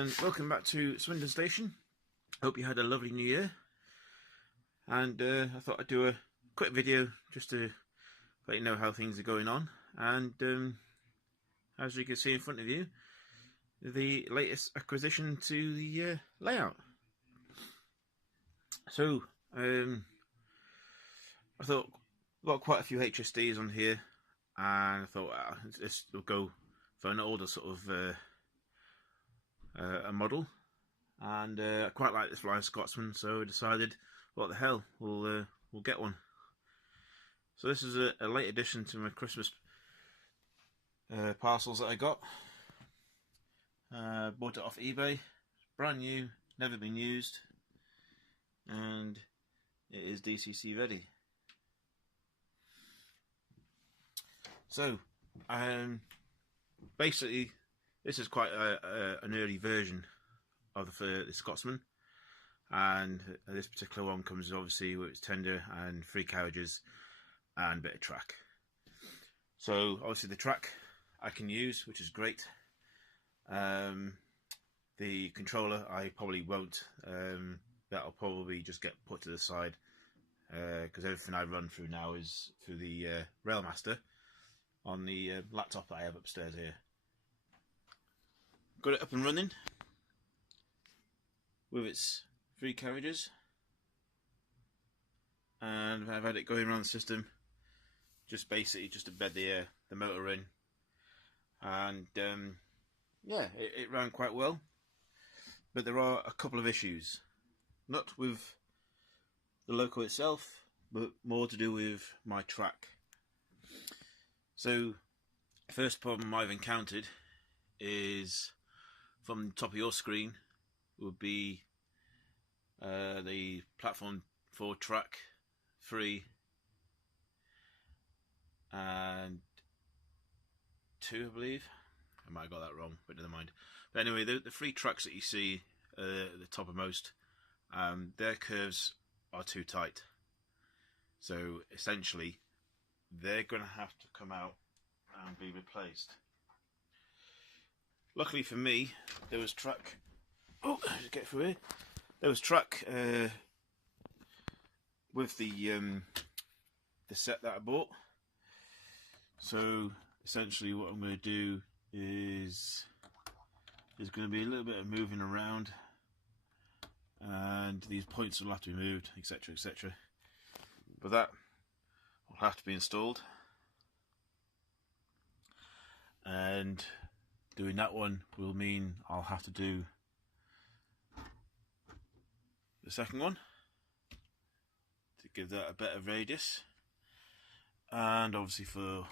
and welcome back to Swindon Station. Hope you had a lovely new year, and I thought I'd do a quick video just to let you know how things are going on. And as you can see in front of you, the latest acquisition to the layout. So I thought I've got quite a few HSDs on here, and I thought this will go for an older sort of a model, and I quite like this Flying Scotsman, so I decided, what the hell, we'll get one. So this is a late addition to my Christmas parcels that I got. Bought it off eBay, brand new, never been used, and it is DCC ready. So basically this is quite an early version of the Scotsman, and this particular one comes obviously with its tender and 3 carriages and a bit of track. So obviously the track I can use, which is great. The controller I probably won't. That'll probably just get put to the side, because everything I run through now is through the Railmaster on the laptop that I have upstairs here. Got it up and running with its 3 carriages, and I've had it going around the system, just basically just to bed the motor in, and yeah, it ran quite well. But there are a couple of issues, not with the loco itself, but more to do with my track. So the first problem I've encountered is from the top of your screen would be the platform 4 track 3 and 2, I believe. I might have got that wrong, but never mind. But anyway, the 3 tracks that you see at the toppermost, their curves are too tight. So essentially, they're going to have to come out and be replaced. Luckily for me, there was track. Oh, just get through here. There was track with the set that I bought. So essentially, what I'm going to do is there's going to be a little bit of moving around, and these points will have to be moved, etc., etc. But that will have to be installed, and doing that one will mean I'll have to do the second one to give that a better radius, and obviously for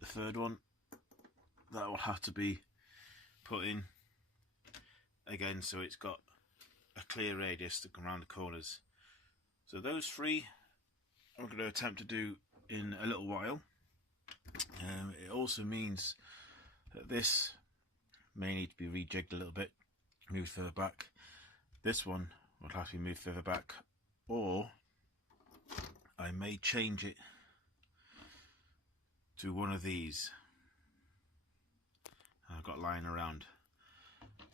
the third one that will have to be put in again, so it's got a clear radius to come around the corners. So those 3 I'm going to attempt to do in a little while. It also means that this may need to be rejigged a little bit, moved further back. This one will have to be moved further back, or I may change it to one of these I've got lying around.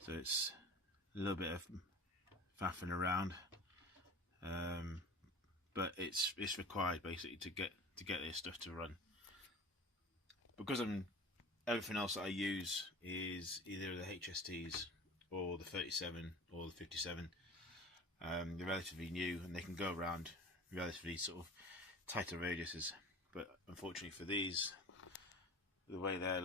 So it's a little bit of faffing around, but it's required basically to get this stuff to run. Because everything else that I use is either the HSTs or the 37 or the 57. They're relatively new and they can go around relatively sort of tighter radiuses. But unfortunately for these, the way their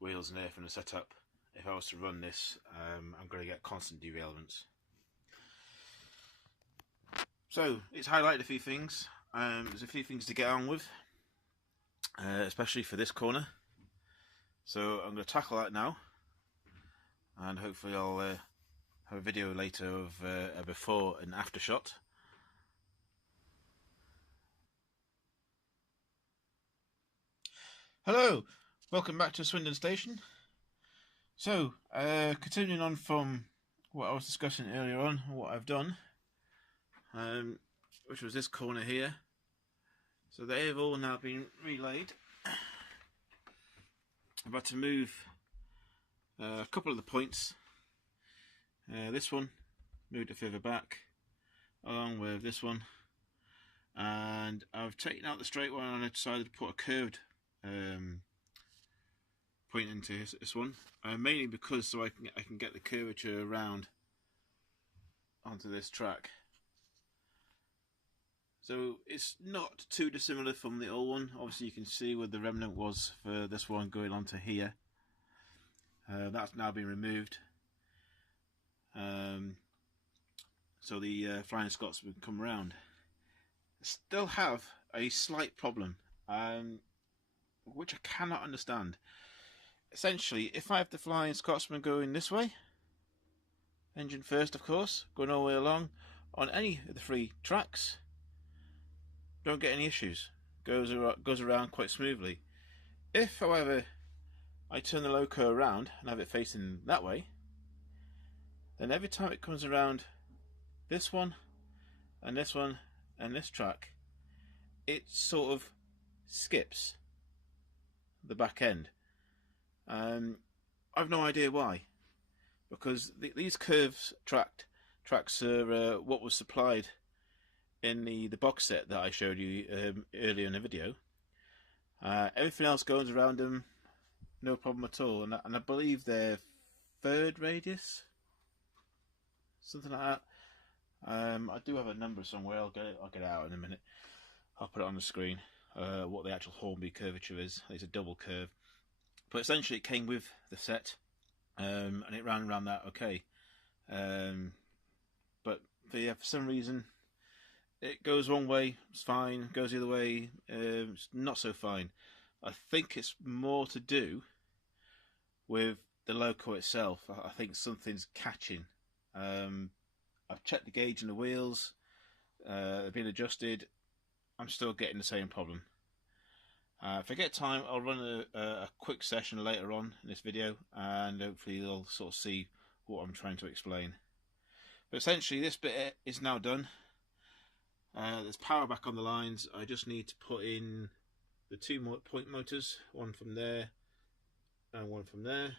wheels and everything are set up, if I was to run this, I'm going to get constant derailments. So it's highlighted a few things. There's a few things to get on with, especially for this corner. So I'm going to tackle that now, and hopefully I'll have a video later of a before and after shot. Hello, welcome back to Swindon Station. So, continuing on from what I was discussing earlier on, what I've done, which was this corner here. So they have all now been relayed. I've had to move a couple of the points this one, moved it further back, along with this one, and I've taken out the straight one and I decided to put a curved point into this one, mainly because so I can get the curvature around onto this track. So it's not too dissimilar from the old one. Obviously you can see where the remnant was for this one going onto here. That's now been removed. So the Flying Scotsman come around. Still have a slight problem, which I cannot understand. Essentially, if I have the Flying Scotsman going this way, engine first of course, going all the way along, on any of the 3 tracks, don't get any issues. Goes around quite smoothly. If, however, I turn the loco around and have it facing that way, then every time it comes around this one and this one and this track, it sort of skips the back end. I've no idea why, because these curves tracks are what was supplied in the box set that I showed you earlier in the video. Everything else goes around them, no problem at all, and I believe they're 3rd radius, something like that. I do have a number somewhere. I'll get it out in a minute. I'll put it on the screen. What the actual Hornby curvature is. It's a double curve, but essentially it came with the set, and it ran around that okay. But for some reason, it goes one way, it's fine. Goes the other way, it's not so fine. I think it's more to do with the loco itself. I think something's catching. I've checked the gauge and the wheels, they've been adjusted. I'm still getting the same problem. If I get time, I'll run a quick session later on in this video, and hopefully you'll sort of see what I'm trying to explain. But essentially this bit is now done. There's power back on the lines. I just need to put in the 2 point motors, one from there and one from there.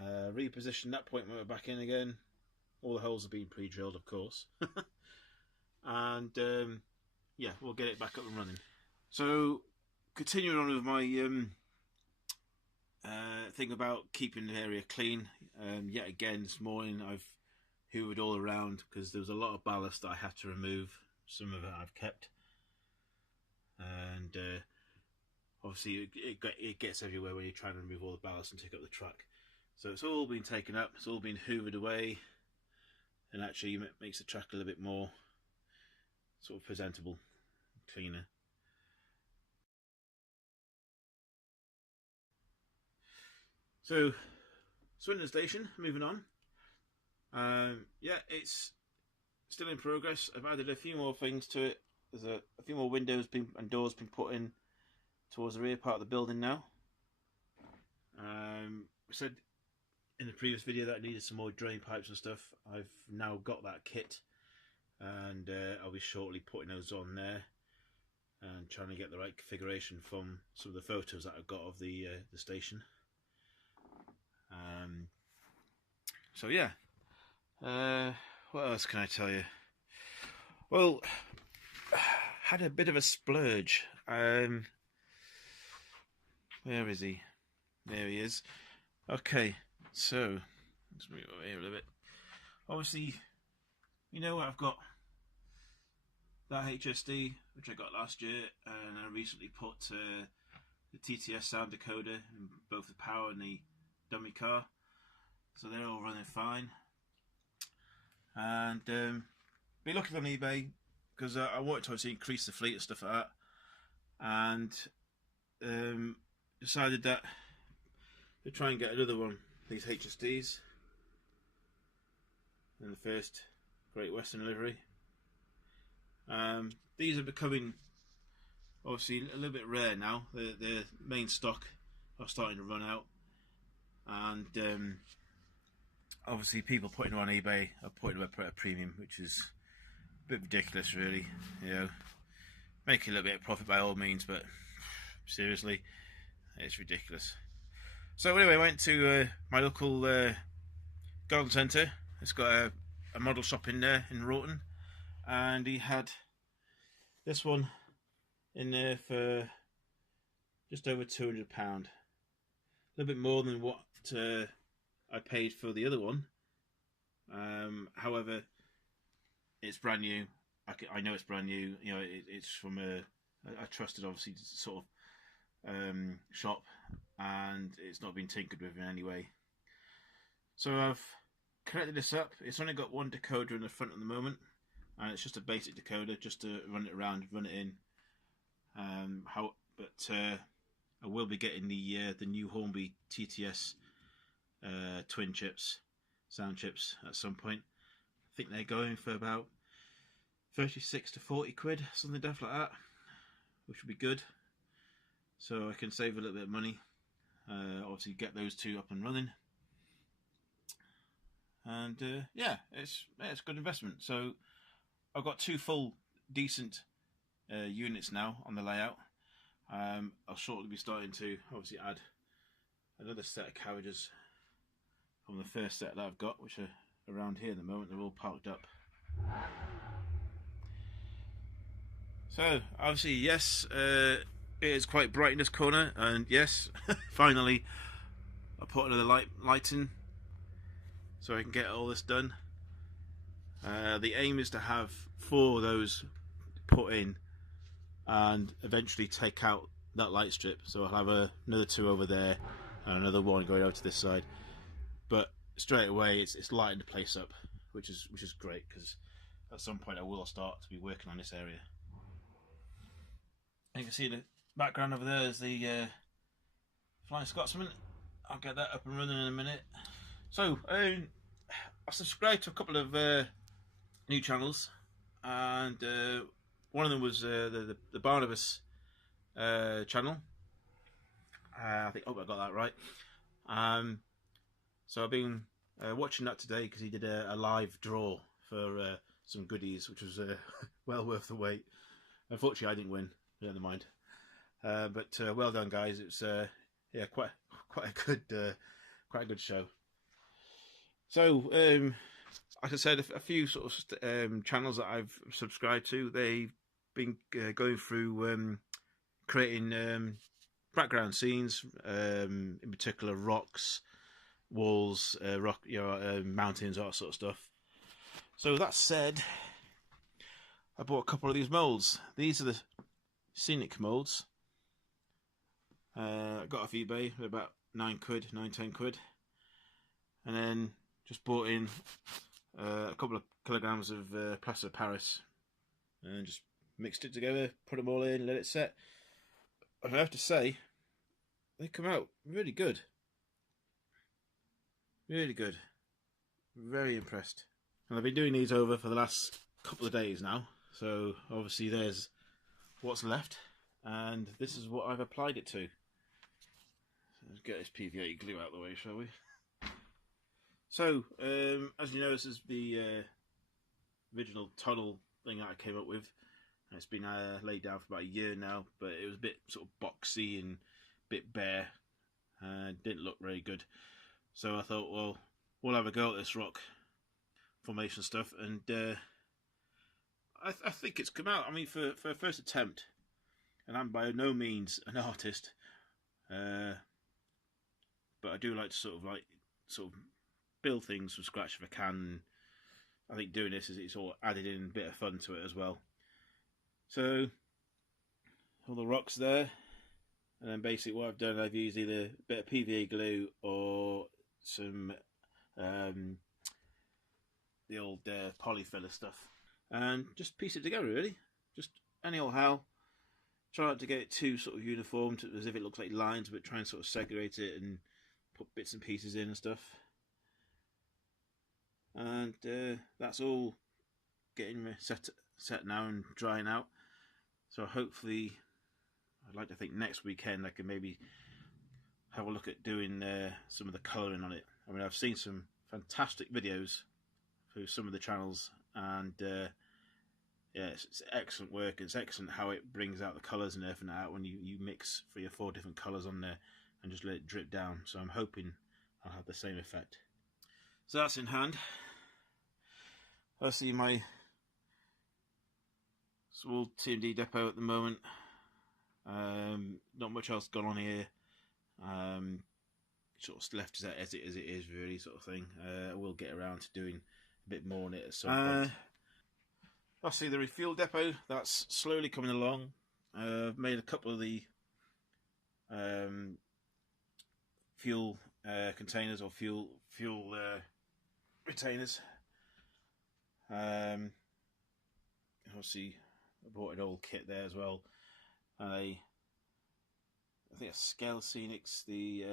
Reposition that point motor back in again. All the holes have been pre-drilled, of course. And yeah, we'll get it back up and running. So continuing on with my thing about keeping the area clean. Yet again this morning I've hoovered all around because there was a lot of ballast that I had to remove. Some of it I've kept, and obviously it gets everywhere when you're trying to remove all the ballast and take up the track. So it's all been taken up, it's all been hoovered away, and actually makes the track a little bit more sort of presentable, cleaner. So Swindon Station, moving on. Yeah, it's still in progress. I've added a few more things to it. There's a few more windows and doors been put in towards the rear part of the building now. I said in the previous video that I needed some more drain pipes and stuff. I've now got that kit, and I'll be shortly putting those on there and trying to get the right configuration from some of the photos that I've got of the station. So yeah, what else can I tell you? Well, had a bit of a splurge. Where is he? There he is. Okay, so let's move over here a little bit. Obviously, you know I've got that HSD which I got last year, and I recently put the TTS sound decoder in both the power and the dummy car, so they're all running fine. And be looking on eBay because I wanted to obviously increase the fleet and stuff like that, and decided that to try and get another one, these HSDs, in the first Great Western livery. These are becoming obviously a little bit rare now. The main stock are starting to run out, and obviously people putting them on eBay are putting them at a premium, which is a bit ridiculous really. You know, making a little bit of profit by all means, but seriously, it's ridiculous. So anyway, I went to my local garden centre. It's got a model shop in there in Roughton, and he had this one in there for just over £200. A little bit more than what I paid for the other one. However, it's brand new. I know it's brand new. You know, it's from a trusted, obviously, sort of shop, and it's not been tinkered with in any way. So I've connected this up. It's only got one decoder in the front at the moment, and it's just a basic decoder, just to run it around, run it in. I will be getting the new Hornby TTS twin chips, sound chips, at some point. I think they're going for about 36 to 40 quid, something like that, which would be good. So I can save a little bit of money. Obviously get those two up and running. And yeah, it's a good investment. So I've got two full decent units now on the layout. I'll shortly be starting to obviously add another set of carriages from the first set that I've got, which are around here at the moment. They're all parked up. So obviously, yes, it is quite bright in this corner, and yes, finally I put another light in so I can get all this done. The aim is to have 4 of those put in and eventually take out that light strip. So I'll have another 2 over there and another 1 going over to this side. But straight away it's lighting the place up, which is great, because at some point I will start to be working on this area. And you can see the background over there is the Flying Scotsman. I'll get that up and running in a minute. So I subscribed to a couple of new channels, and one of them was the Barnabas channel. I hope I got that right. So I've been watching that today because he did a live draw for some goodies, which was well worth the wait. Unfortunately, I didn't win. Never mind. But well done, guys. It's yeah, quite a good show. So like I said, a few sort of channels that I've subscribed to, they've been going through creating background scenes, in particular rocks, walls, mountains, all that sort of stuff. So that said, I bought a couple of these molds. These are the scenic molds. I got off eBay for about 9 quid, 9-10 quid, and then just bought in a couple of kilograms of plaster of Paris, and just mixed it together, put them all in, let it set. And I have to say, they come out really good. Really good. Very impressed. And I've been doing these over for the last couple of days now, so obviously there's what's left, and this is what I've applied it to. So let's get this PVA glue out of the way, shall we? So, as you know, this is the original tunnel thing that I came up with. It's been laid down for about a year now, but it was a bit sort of boxy and a bit bare. Didn't look very good. So I thought, well, we'll have a go at this rock formation stuff, and I think it's come out. I mean, for a first attempt, and I'm by no means an artist, but I do like to sort of build things from scratch if I can. I think doing this is it's all added in a bit of fun to it as well. So all the rocks there, and then basically what I've done, I've used either a bit of PVA glue or some the old polyfiller stuff, and just piece it together really, just any old how. Try not to get it too sort of uniform, as if it looks like lines, but try and sort of segregate it and put bits and pieces in and stuff. And that's all getting set now and drying out. So hopefully, I'd like to think next weekend I can maybe have a look at doing some of the colouring on it. I mean, I've seen some fantastic videos through some of the channels, and yeah, it's excellent work. It's excellent how it brings out the colours and everything out when you mix 3 or 4 different colours on there and just let it drip down. So I'm hoping I'll have the same effect. So that's in hand. I see my small TMD depot at the moment. Not much else gone on here. Sort of left as it is really, sort of thing. I will get around to doing a bit more on it at some point. I see the refuel depot, that's slowly coming along. I've made a couple of the fuel containers or fuel retainers. Obviously I bought an old kit there as well. I think a Scale Scenics, the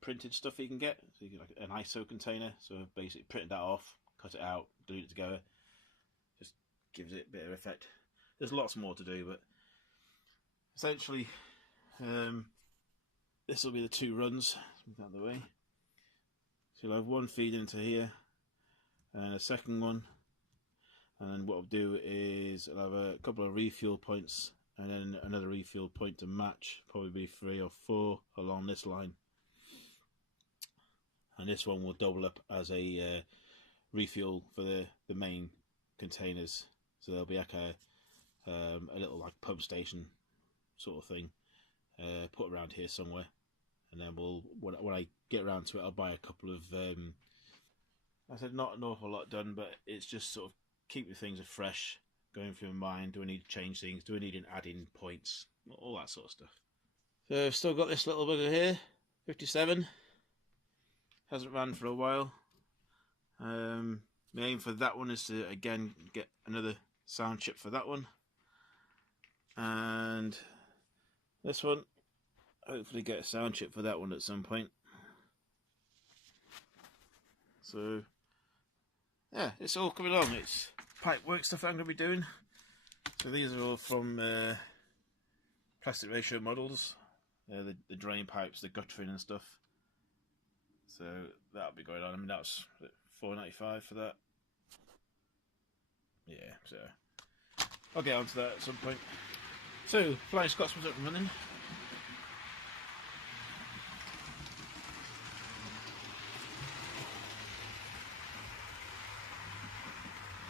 printed stuff you can get. So you get like an ISO container. So I've basically printed that off, cut it out, glued it together. Just gives it a bit of effect. There's lots more to do, but essentially this will be the 2 runs. Move out of the way. So you'll have one feed into here and a second one, and then what I'll do is I'll have a couple of refuel points and then another refuel point to match, probably 3 or 4 along this line, and this one will double up as a refuel for the main containers. So there'll be like a little like pump station sort of thing put around here somewhere, and then we'll when I get around to it, I'll buy a couple of I said not an awful lot done, but it's just sort of keeping things fresh, going through my mind. Do I need to change things? Do I need to add in points? All that sort of stuff. So I've still got this little bugger here, 57. Hasn't ran for a while. My aim for that one is to again get another sound chip for that one, and this one, hopefully get a sound chip for that one at some point. So yeah, it's all coming along. It's pipe work stuff I'm going to be doing. So these are all from plastic ratio models. The drain pipes, the guttering and stuff. So that'll be going on. I mean, that's $4.95 for that. Yeah, so I'll get onto that at some point. So Flying Scotsman's up and running.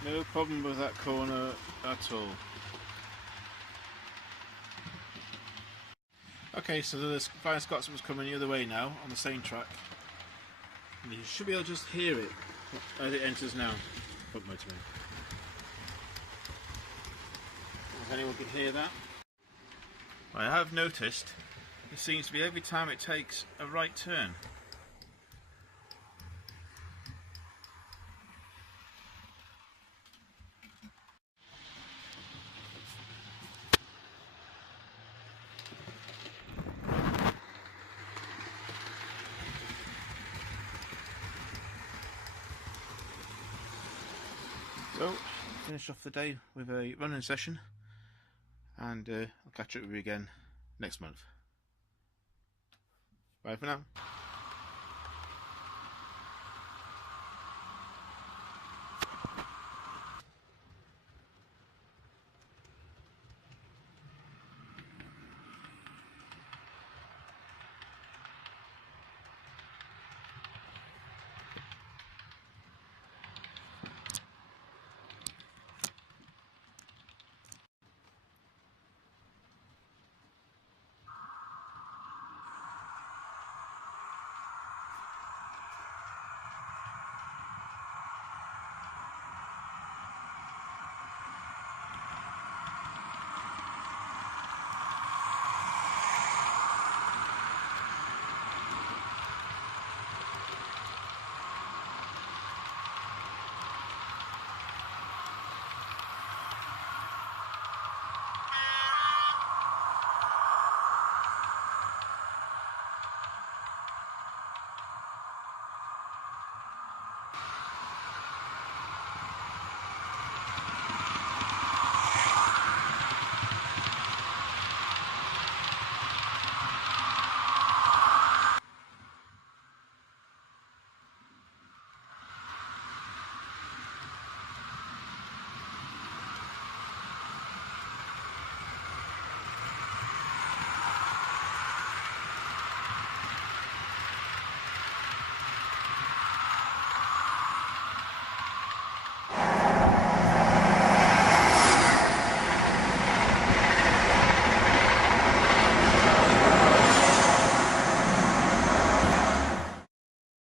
No problem with that corner at all. Okay, so the Flying Scotsman's coming the other way now on the same track. And you should be able to just hear it as it enters now. Pump motor in. If anyone can hear that. I have noticed it seems to be every time it takes a right turn. So, finish off the day with a running session, and I'll catch up with you again next month. Bye for now.